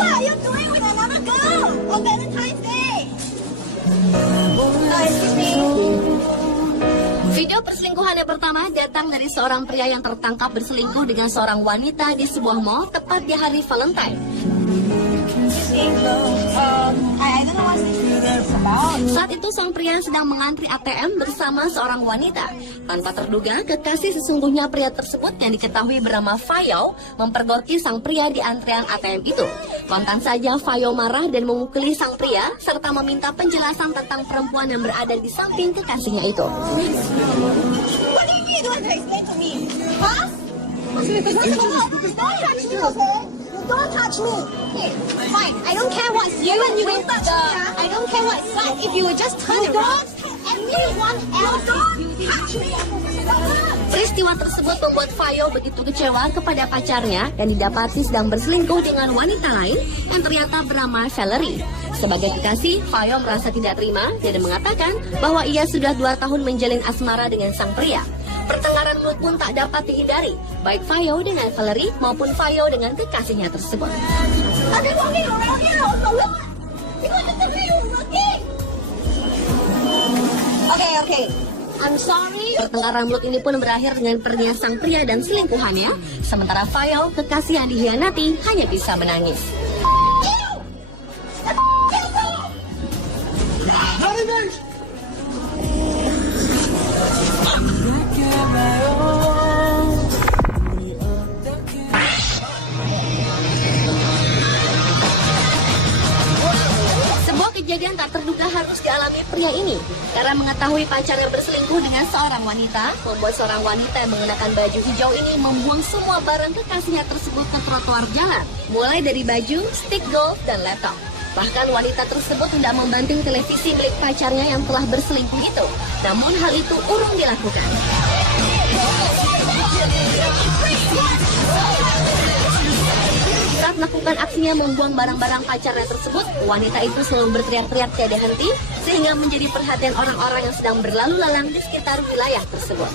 What are you doing with another girl on Valentine's Day? Excuse me. Video perselingkuhan yang pertama datang dari seorang pria yang tertangkap berselingkuh dengan seorang wanita di sebuah mall tepat di hari Valentine. I don't know what this is about. Saat itu sang pria sedang mengantri ATM bersama seorang wanita. Tanpa terduga, kekasih sesungguhnya pria tersebut yang diketahui bernama Fayo mempergoki sang pria di antrian ATM itu. Kontan saja Fayo marah dan memukuli sang pria serta meminta penjelasan tentang perempuan yang berada di samping kekasihnya itu. What do you mean you don't want to explain to me? Huh? Don't touch me, okay? You don't touch me. Okay, fine. I don't care what's you and you with the... I don't care what's like. If you would just turn around and anyone else... Don't touch me. Peristiwa tersebut membuat Fayo begitu kecewa kepada pacarnya yang didapati sedang berselingkuh dengan wanita lain yang ternyata bernama Valerie. Sebagai kekasih, Fayo merasa tidak terima dan mengatakan bahwa ia sudah 2 tahun menjalin asmara dengan sang pria. Pertengkaran mulut pun tak dapat dihindari, baik Fayo dengan Valerie maupun Fayo dengan kekasihnya tersebut. I've been walking around here all so long. Because it's the way you're working. Okay. I'm sorry. Pertengkaran mulut ini pun berakhir dengan perginya sang pria dan selingkuhannya, sementara Fayo, kekasih yang dikhianati, hanya bisa menangis. Kejadian tak terduga harus dialami pria ini karena mengetahui pacarnya berselingkuh dengan seorang wanita, membuat seorang wanita yang mengenakan baju hijau ini membuang semua barang kekasihnya tersebut ke trotoar jalan, mulai dari baju, stick golf, dan laptop. Bahkan wanita tersebut hendak membanting televisi milik pacarnya yang telah berselingkuh itu, namun hal itu urung dilakukan. Saat melakukan aksinya membuang barang-barang pacarnya tersebut, wanita itu selalu berteriak-teriak tiada henti sehingga menjadi perhatian orang-orang yang sedang berlalu lalang di sekitar wilayah tersebut.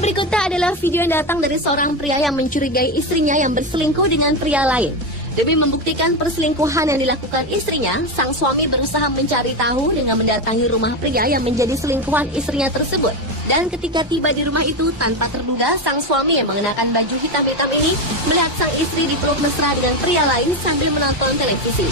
Berikutnya adalah video yang datang dari seorang pria yang mencurigai istrinya yang berselingkuh dengan pria lain. Demi membuktikan perselingkuhan yang dilakukan istrinya, sang suami berusaha mencari tahu dengan mendatangi rumah pria yang menjadi selingkuhan istrinya tersebut. Dan ketika tiba di rumah itu, tanpa terduga, sang suami yang mengenakan baju hitam-hitam ini melihat sang istri dipeluk mesra dengan pria lain sambil menonton televisi.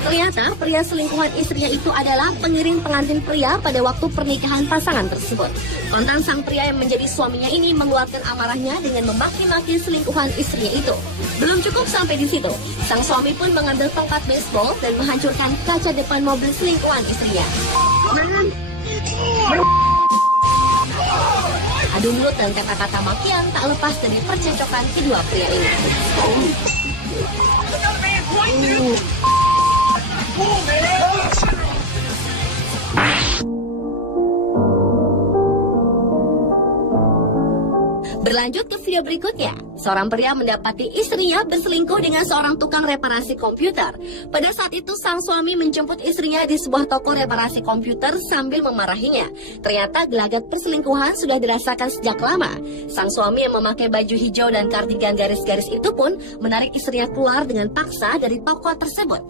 Ternyata pria selingkuhan istrinya itu adalah pengiring pengantin pria pada waktu pernikahan pasangan tersebut. Kontan sang pria yang menjadi suaminya ini mengeluarkan amarahnya dengan memaki-maki selingkuhan istrinya itu. Belum cukup sampai di situ, sang suami pun mengambil tongkat baseball dan menghancurkan kaca depan mobil selingkuhan istrinya. Adu mulut dan kata-kata makian tak lepas dari percekcokan kedua pria ini. Berlanjut ke video berikutnya, seorang pria mendapati istrinya berselingkuh dengan seorang tukang reparasi komputer. Pada saat itu sang suami menjemput istrinya di sebuah toko reparasi komputer sambil memarahinya. Ternyata gelagat perselingkuhan sudah dirasakan sejak lama. Sang suami yang memakai baju hijau dan kardigan garis-garis itu pun menarik istrinya keluar dengan paksa dari toko tersebut.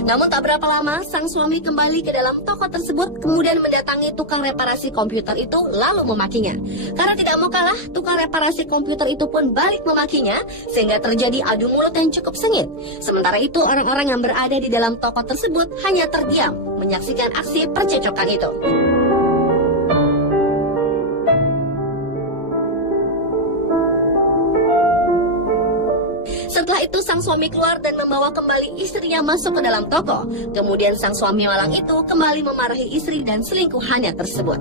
Namun tak berapa lama, sang suami kembali ke dalam toko tersebut, kemudian mendatangi tukang reparasi komputer itu lalu memakinya. Karena tidak mau kalah, tukang reparasi komputer itu pun balik memakinya, sehingga terjadi adu mulut yang cukup sengit. Sementara itu, orang-orang yang berada di dalam toko tersebut hanya terdiam, menyaksikan aksi percecokan itu. Setelah itu sang suami keluar dan membawa kembali istrinya masuk ke dalam toko. Kemudian sang suami malang itu kembali memarahi istri dan selingkuhannya tersebut.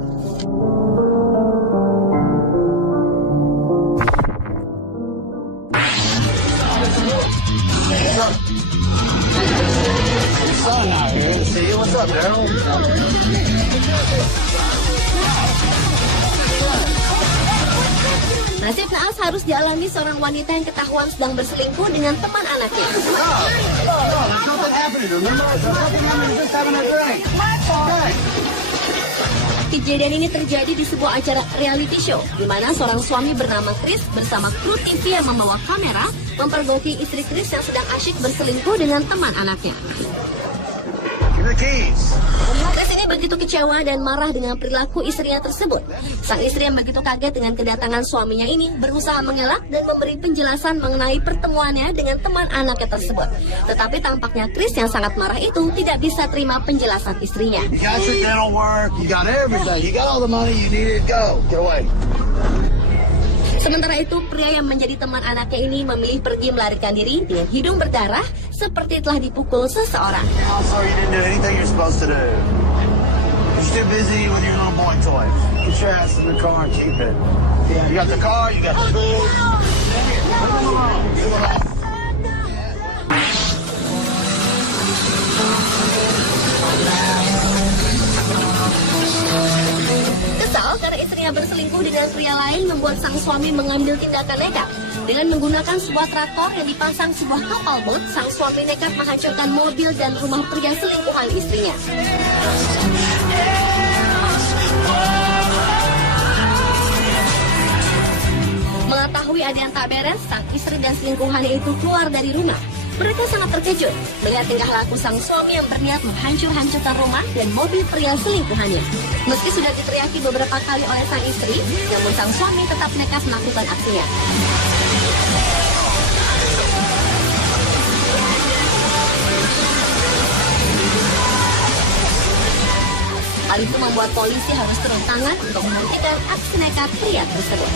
Nasib naas harus dialami seorang wanita yang ketahuan sedang berselingkuh dengan teman anaknya. Kejadian ini terjadi di sebuah acara reality show, di mana seorang suami bernama Chris bersama kru TV yang membawa kamera mempergoki istri Chris yang sedang asyik berselingkuh dengan teman anaknya. Chris ini begitu kecewa dan marah dengan perilaku istrinya tersebut. Sang istri yang begitu kaget dengan kedatangan suaminya ini berusaha mengelak dan memberi penjelasan mengenai pertemuannya dengan teman anaknya tersebut. Tetapi tampaknya Chris yang sangat marah itu tidak bisa terima penjelasan istrinya. Sementara itu, pria yang menjadi teman anaknya ini memilih pergi melarikan diri dengan hidung berdarah seperti telah dipukul seseorang. Kesal karena istrinya berselingkuh dengan pria lain membuat sang suami mengambil tindakan nekat. Dengan menggunakan sebuah traktor yang dipasang sebuah kapal bot, sang suami nekat menghancurkan mobil dan rumah pria selingkuhan istrinya. Mengetahui ada yang tak beres, sang istri dan selingkuhannya itu keluar dari rumah. Mereka sangat terkejut melihat tingkah laku sang suami yang berniat menghancur-hancurkan rumah dan mobil pria selingkuhannya. Meski sudah diteriaki beberapa kali oleh sang istri, namun sang suami tetap nekat melakukan aksinya. Hal itu membuat polisi harus turun tangan untuk menghentikan aksi nekat pria tersebut.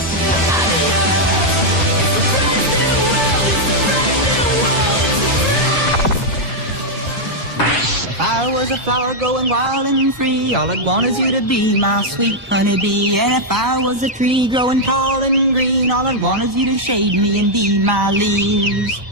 If I was a flower growing wild and free, all I'd want is you to be my sweet honeybee. And if I was a tree growing tall and green, all I'd want is you to shade me and be my leaves.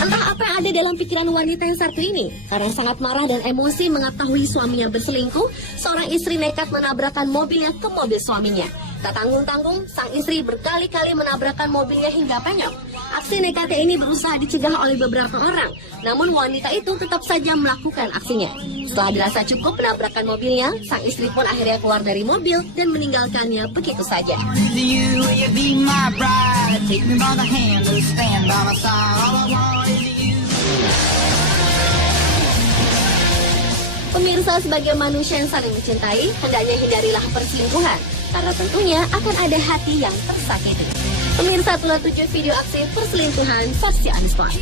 Entah apa yang ada dalam pikiran wanita yang satu ini. Karena sangat marah dan emosi mengetahui suaminya berselingkuh, seorang istri nekat menabrakkan mobilnya ke mobil suaminya. Tak tanggung-tanggung, sang istri berkali-kali menabrakkan mobilnya hingga penyok. Aksi nekatnya ini berusaha dicegah oleh beberapa orang, namun wanita itu tetap saja melakukan aksinya. Setelah dirasa cukup menabrakkan mobilnya, sang istri pun akhirnya keluar dari mobil dan meninggalkannya begitu saja. You, will you be my bride? Take me by the hand and stand by my side. All I want is you. Pemirsa, sebagai manusia yang saling mencintai, hendaknya hindarilah perselingkuhan, karena tentunya akan ada hati yang tersakiti. Pemirsa, itulah 7 video aksi perselingkuhan versi Unspot.